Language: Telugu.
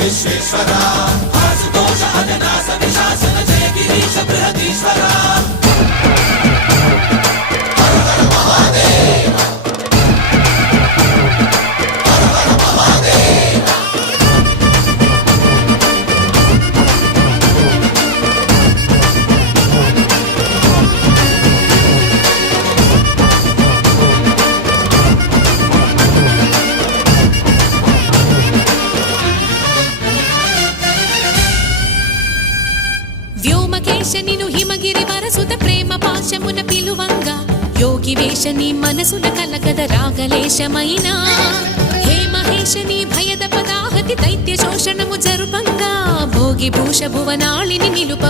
విశ్వేశ్వరా ఆశుతోష అజనాస విశాసన జయ గిరీశ బృహదీశ్వరా వ్యోమకేశనిను హిమగిరి వరసుత ప్రేమ పాశమున పిలువంగా యోగి వేషని మనసున కలకద రాగలేశమైనా హే మహేశని భయద పదాహతి దైత్య శోషణము జరుపంగా భోగి భూష భువనాళిని నిలుప